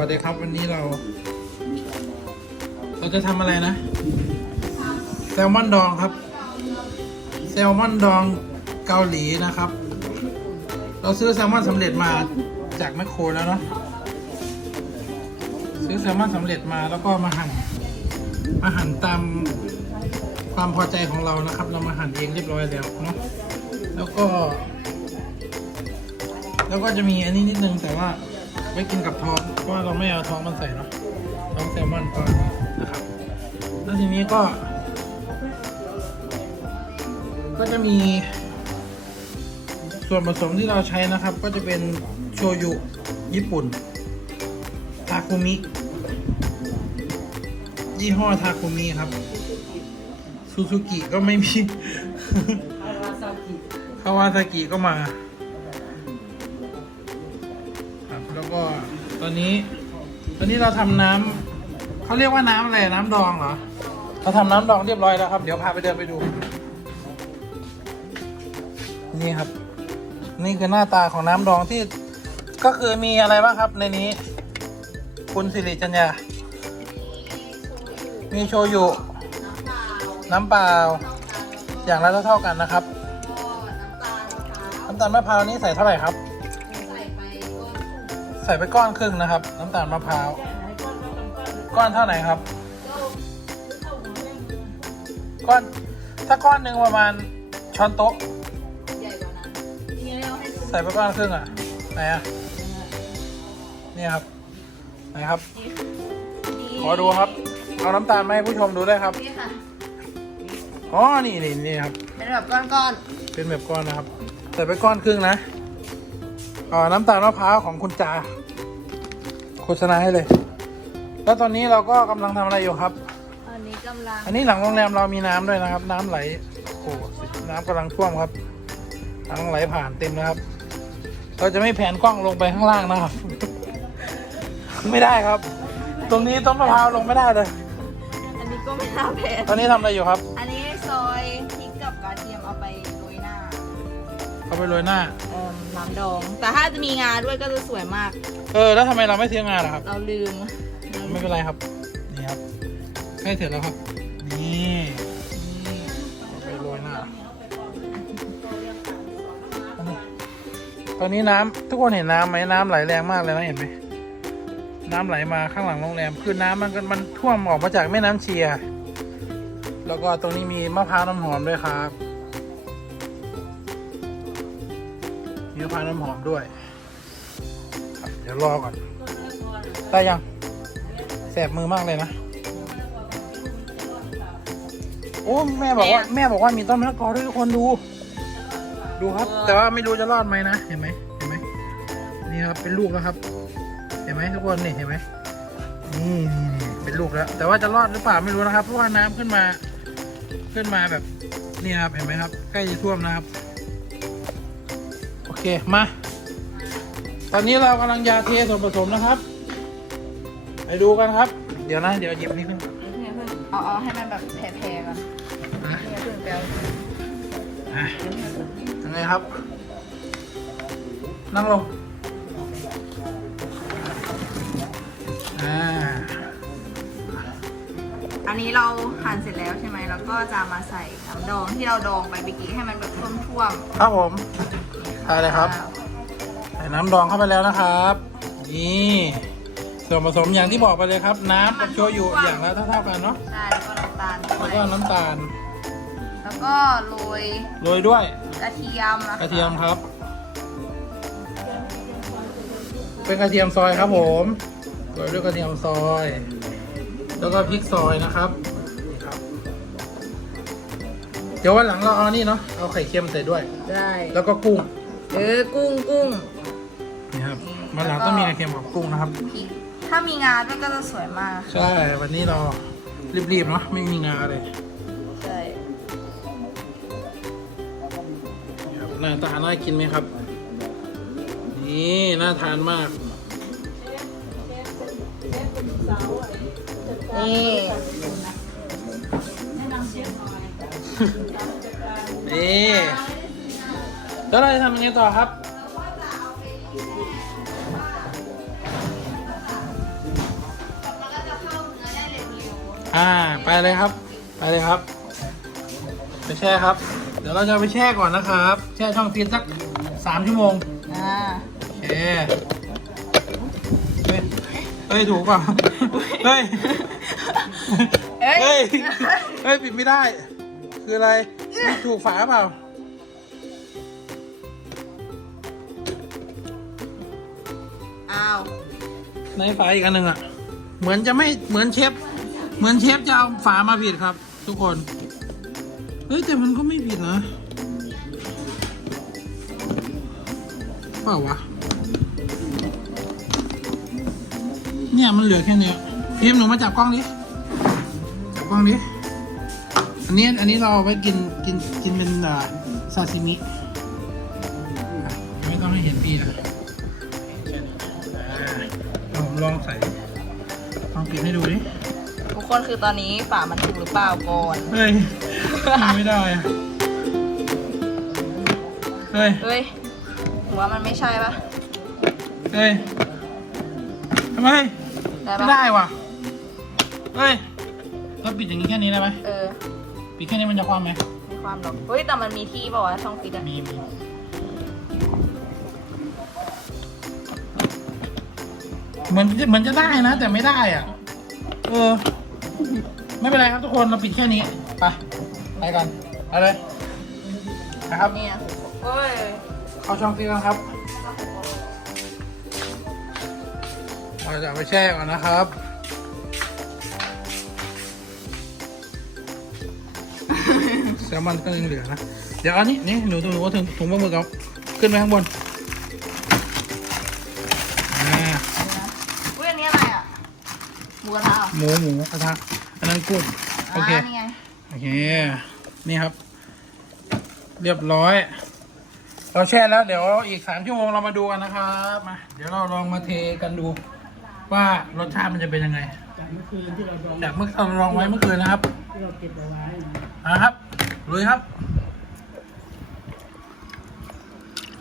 วัสดีครับวันนี้เรา เราจะทำอะไรนะ แซลมอนดองครับ แซลมอนดองเกาหลีนะครับ เราซื้อแซลมอนสำเร็จมาจากแมคโครแล้วเนาะซื้อแซลมอนสำเร็จมาแล้วก็มาหั่นมาหั่นตามความพอใจของเรานะครับ เรามาหั่นเองเรียบร้อยแล้วเนาะแล้วก็ แล้วก็จะมีอันนี้นิดนึงแต่ว่า ไว้กินกับท้องเพราะว่าเราไม่เอาท้องมันใส่เนาะท้องแซลมอนก็นะครับ แล้วทีนี้ก็ ก็จะมี ส่วนผสมที่เราใช้นะครับ ก็จะเป็นโชยุญี่ปุ่น ทาคุมิ ยี่ห้อทาคุมิครับ ซูซูกิก็ไม่มี คาวาซากิก็มา นี้ตอนนี้เราทำน้ำเขาเรียกว่าน้ำอะไรน้ำดองเหรอเราทำน้ำดองเรียบร้อยแล้วครับ เดี๋ยวพาไปเดินไปดู นี่ครับ นี่คือหน้าตาของน้ำดองที่ก็คือมีอะไรบ้างครับในนี้ คุณสิริจัญญามีโชยุ น้ำเปล่า อย่างละเท่ากันนะครับ น้ำตาลมะพร้าวนี่ใส่เท่าไหร่ครับ ใส่ไปก้อนครึ่งนะครับ น้ำตาลมะพร้าวก้อนเท่าไหร่ครับ ก้อนถ้าก้อนหนึ่งประมาณช้อนโต๊ะใหญ่กว่านั้นนี่เราให้ดูใส่ไปก้อนครึ่งอะไหนอะนี่ครับไหนครับนี่ขอดูครับ เอาน้ำตาลมาให้ผู้ชมดูได้วยครับนี่ค่ะอ๋อนี่นี่นี่ครับเป็นแบบก้อนเป็นแบบก้อนนะครับ ใส่ไปก้อนครึ่งนะ อ๋อน้ำตาลมะพร้าวของคุณจาโฆษณาให้เลย แล้วตอนนี้เราก็กำลังทำอะไรอยู่ครับๆอันนี้กำลังอันนี้หลังโรงแรมเรามีน้ำด้วยนะครับ น้ำไหลโอ้โหน้ำกำลังท่วมครับน้ำไหลผ่านเต็มนะครับ เราจะไม่แผนกล้องลงไปข้างล่างนะครับ ไม่ได้ครับ ตรงนี้ต้นมะพร้าวลงไม่ได้เลย อันนี้ก็ไม่น่าแพ้ตอนนี้ทำอะไรอยู่ครับ เอาไปโรยหน้า เอ่อน้ำดอง แต่ถ้าจะมีงาด้วยก็จะสวยมาก เออ แล้วทำไมเราไม่ซื้องานล่ะครับ เราลืมไม่เป็นไรครับ นี่ครับใกล้เสร็จแล้วครับนี่นี่เอาไปโรยหน้าตอนนี้น้ำทุกคนเห็นน้ำไหมน้ำไหลแรงมากเลยนะเห็นไหมน้ำไหลมาข้างหลังโรงแรมคือน้ำมันก็มันท่วมออกมาจากแม่น้ำเชียร์แล้วก็ตรงนี้มีมะพร้าวน้ำหอมด้วยครับ มีมะพร้าวน้ำหอมด้วยครับเดี๋ยวรอก่อนได้ยังแสบมือมากเลยนะ โอ้แม่บอกว่าแม่บอกว่ามีต้นมะละกอด้วยทุกคนดู ดูครับ แต่ว่าไม่รู้จะรอดไหมนะเห็นไหมเห็นไหมนี่ครับเป็นลูกแล้วครับ เห็นไหมทุกคนนี่เห็นไหมนี่นี่นี่เป็นลูกแล้ว แต่ว่าจะรอดหรือเปล่าไม่รู้นะครับ เพราะว่าน้ำขึ้นมา ขึ้นมาแบบนี่ครับเห็นไหมครับ ใกล้จะท่วมนะครับโอ เค มา ตอนนี้เรากำลังจะเทส่วนผสมนะครับ ไปดูกันครับ เดี๋ยวนะ เดี๋ยวหยิบนี่ขึ้นเอาเอาให้มันแบบแผ่ๆก่อนนะนี่เพิ่งไปเอาอะยังไงครับ นั่งลง อันนี้เราหั่นเสร็จแล้วใช่ไหมแล้วก็จะมาใส่น้ำดองที่เราดองไปเมื่อกี้ให้มันแบบท่วมๆครับผมใช่เลยครับใส่น้ำดองเข้าไปแล้วนะครับ นี่ส่วนผสมอย่างที่บอกไปเลยครับ น้ำกับโชยุอย่างละเท่าๆกันเนาะใช่แล้วก็น้ำตาลด้วแล้วยก็น้ำตาลแล้วก็โรยโรยด้วยกระเทียมนะคะกระเทียมครับ เป็นกระเทียมซอยครับผมโรยด้วยกระเทียมซอย แล้วก็พริกซอยนะครับนี่ครับ เดี๋ยววันหลังเราเอานี่เนาะเอาไข่เค็มใส่ด้วย ได้แล้วก็กุ้งเออกุ้งกุ้งนี่ครับวันหลังต้องมีไข่เค็มกับกุ้งนะครับพริกถ้ามีงาด้วยก็จะสวยมากใช่วันนี้เรารีบๆเนาะไม่มีงานเลยใช่นี่ครับหน้าตาน่ากินไหมครับ นี่น่าทานมากนี่นี่ นี่ นี่แล้วเราจะทำยังไงต่อครับ อ่า ไปเลยครับ ไปเลยครับ ไปแช่ครับ เดี๋ยวเราจะไปแช่ก่อนนะครับ แช่ช่องฟีซสักสามชั่วโมง อ่าโอเค เฮ้ย เฮ้ย ถูกเปล่ะเฮ้ย เอ้ย เฮ้ย เฮ้ย ปิดไม่ได้ คืออะไรไม่ถูกฝาเปล่า อ้าว ในฝาอีกอันหนึ่งอะ เหมือนจะไม่ เหมือนเชฟ เหมือนเชฟจะเอาฝามาผิดครับ ทุกคน เฮ้ย แต่มันก็ไม่ผิดนะเปล่าวะ เนี่ยมันเหลือแค่เนี้ยพิมพ์หนูมาจับกล้องดิจับ กล้องดิอันนี้อันนี้เราเอาไว้กินกินกินเป็นอ่าซาซิมิอะไม่ต้องให้เห็นปีนะอ่าเอาผมลองใส่ลองปิดให้ดูดิทุกคนคือตอนนี้ฝามันถูกหรือเปล่าก่อนเฮ้ยทำไม่ได้อะเฮ้ยเฮ้ยหัวมันไม่ใช่ปะเฮ้ยทำไมได้ไม่ปะได้ว่ะเฮ้ย เราปิดอย่างนี้แค่นี้ได้ไหมเออปิดแค่นี้มันจะคว่ำไหมมีความหรอกเฮ้ยแต่มันมีที่เปล่าวะช่องฟิตอะมีมีเหมือนเหมือนจะได้นะ แต่ไม่ได้อะ เออ ไม่เป็นไรครับทุกคนเราปิดแค่นี้ ไป ไปกันไปเลยนะครับเนี่ยเฮ้ยเข้าช่องฟิตกันครับเราจะเอาไปแช่ก่อนนะครับ แซลมอนก็ยังเหลือนะ เดี๋ยวอันนี้นี่หนูหนูก็ถึงถุงปลาหมึกเอาขึ้นไปข้างบนอ่าอุ้ยอันนี้อะไรอะหมูกระทะเหรอหมูหมูกระทะอันนั้นกุ้งโอเคนี่ไงโอเค นี่ครับ เรียบร้อย เราแช่แล้ว เดี๋ยวอีกสามชั่วโมงเรามาดูกันนะครับ มา เดี๋ยวเราลองมาเทกันดู ว่ารสชาติมันจะเป็นยังไง จากเมื่อคืนที่เราดองจากเมื่อเราลองไว้เมื่อคืนนะครับที่เราเก็บเอาไว้นะอะครับลุยครับ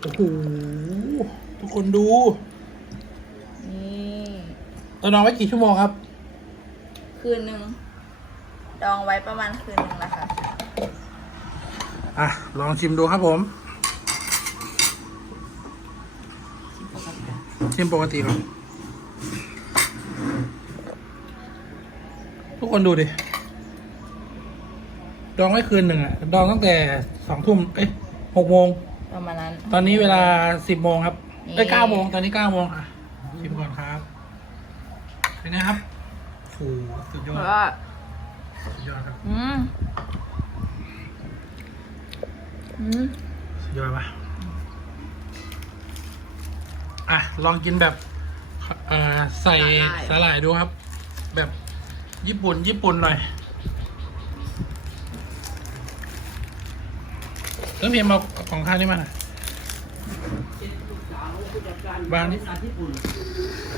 โอ้โหทุกคนดูนี่เราลองไว้กี่ชั่วโมงครับ คืนหนึ่งดองไว้ประมาณคืนหนึ่งนะคะอะลองชิมดูครับผมชิมปกติครับ กคนดูดิ ดองไว้คืนหนึ่งอะดองตั้งแต่สองทุ่มเอ้ยหกโมง ประมาณนั้น ตอนนี้เวลาสิบโมงครับนี่เอ้ยเก้าโมงตอนนี้เก้าโมงอะชิมก่อนครับเป็นไงครับโอ้โหสุดยอเพดราะว่าสุดยอดครับ อืม อืม สุดยอดปะอะ ลองกินแบบ เอ่อ ใส่สาหร่ายดูครับ แบบ ญี่ปุ่น ญี่ปุ่นหน่อยแล้วพิมพ์เอาของข้าวนี่มาหน่อยบ้านนี้สารญี่ปุ่น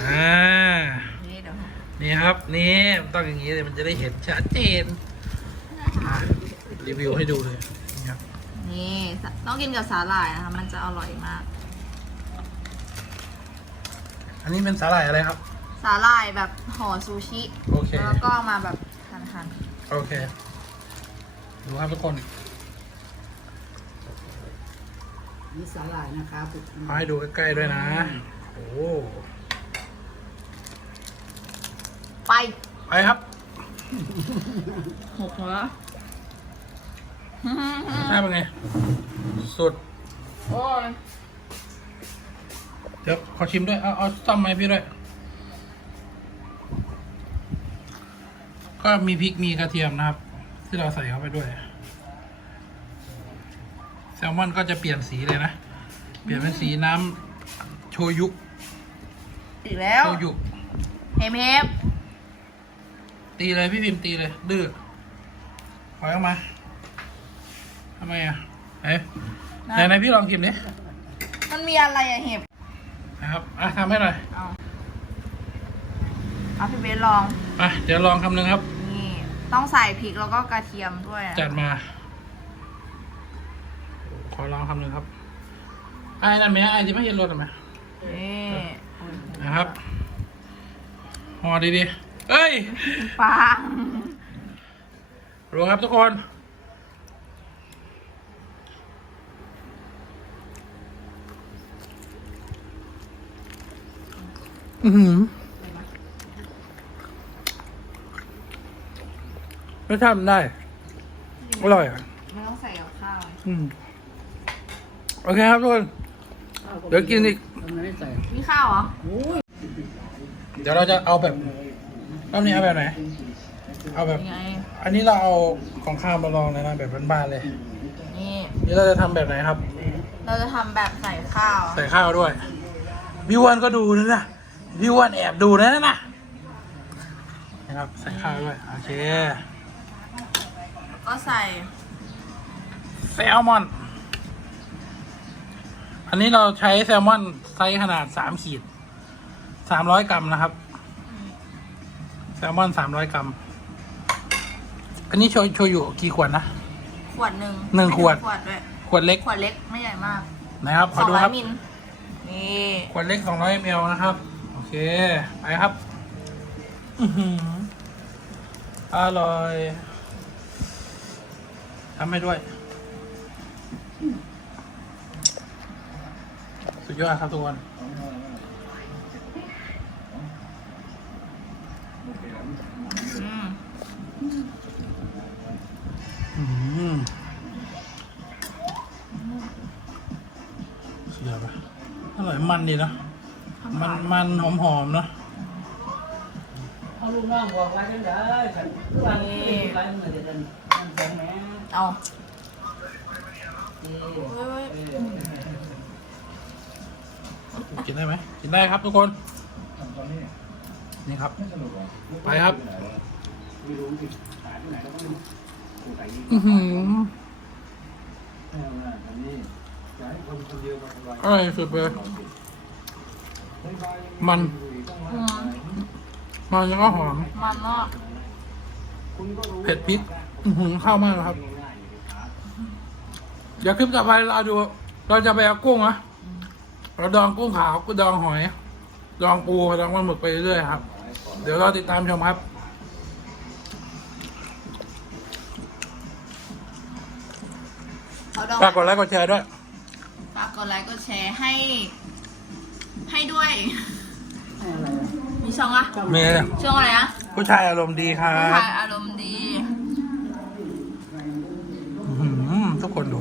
อ่านี่เดี๋ยวนี่ครับ นี่ต้องอย่างนี้เลยมันจะได้เห็นชัดเจนอะรีวิวให้ดูเลยนี่ครับ นี่ต้องกินกับสาหร่ายนะคะ มันจะอร่อยมาก อันนี้เป็นสาหร่ายอะไรครับ สาหร่ายแบบห่อซูชิ โอเค แล้วก็เอามาแบบหั่นโอเค ดูครับทุกคนมีสาหร่ายนะครับเอาให้ดูใกล้ๆด้วยนะ โอ้ๆไปไปครับหกหัวหน้าเป็นไง สุด โอ้ย เดี๋ยวขอชิมด้วย เอาเอาซ่อมไหมาให้พี่ด้วย ก็มีพริกมีกระเทียมนะครับ ที่เราใส่เข้าไปด้วย แซลมอนก็จะเปลี่ยนสีเลยนะ เปลี่ยนเป็นสีน้ำโชยุอีกแล้วโชยุเฮมเฮมตีเลยพี่พิมพ์ตีเลยดื้อปล่อยออกมาทำไมอะเอ๊ะไหนไหนพี่ลองชิมดิมันมีอะไรอะเห็บนะครับอะทำให้หน่อยเอาเอาพี่เบสลอง อะเดี๋ยวลองคำหนึ่งครับ นี่ ต้องใส่พริกแล้วก็กระเทียมด้วยอะจัดมา ขอลองคำหนึ่งครับไอ้นั่นไหมไอ้ที่ไม่เห็นรถหรือไหมนี่นะครับห่อดีๆเอ้ยปังดูครับทุกคนอือหือ ไม่ทำได้ อร่อยอะไม่ต้องใส่กับข้าวอืมโอเคครับทุกคน เดี๋ยวกินอีก ทำไมไม่ใส่มีข้าวเหรอ โอ้ยเดี๋ยวเราจะเอาแบบรอบนี้เอาแบบไหน เอาแบบ ยังไง อันนี้เราเอาของข้าวมาลองเลยนะแบบบ้านๆเลย นี่ นี่เราจะทำแบบไหนครับ เราจะทำแบบใส่ข้าว ใส่ข้าวด้วยพี่อ้วันก็ดูนะนะพี่อ้วันแอบดูนะนะนะครับ ใส่ข้าวด้วย โอเค ก็ใส่แซลมอน อันนี้เราใช้แซลมอนไซส์ขนาดสามขีดสามร้อยกรัมนะครับ แซลมอนสามร้อยกรัม อันนี้โชยโชยุกี่ขวดนะ ขวดหนึ่งหนึ่งขวด ขวดด้วย ขวดเล็ก ขวดเล็กไม่ใหญ่มากนะครับขสอองดูร้อครัยบมิลนี่ขวดเล็กสองร้อยมลนะครับ โอเค ไปครับ อือหืออร่อย ทำให้ด้วย สุดยอดครับทุกคนสุดยอดปะอร่อยมันดีเนะมันมันหอมหอมๆเนะเอาลูกน้องบอกไว้จังได้ฉันวางนี่ไว้เมื่อเดือนนั่น แสงแม่เอานี่เว้ยกินได้ไหมกินได้ครับทุกคน นี่ครับ ไปครับอือหืออร่อยสุดเลยมันอืมมันแล้วก็หอม มันมาก เผ็ดพริกอือหือเข้ามากเลยครับ เดี๋ยวคลิปต่อไปเราดู เราจะไปเอากุ้งนะเราดองกุ้งขาวก็ดองหอย ดองปูดองปลาหมึกไปเรื่อยๆครับ เดี๋ยวเราติดตามชมครับ เขาดองฝากกดไลค์กดแชร์ด้วย ฝากกดไลค์กดแชร์ให้ ให้ด้วยให้อะไรอะมีช่องอะเมย์ช่องอะไรนะผู้ชายอารมณ์ดีครัผู้บชายอารมณ์ดี อื้อหือทุกคนดู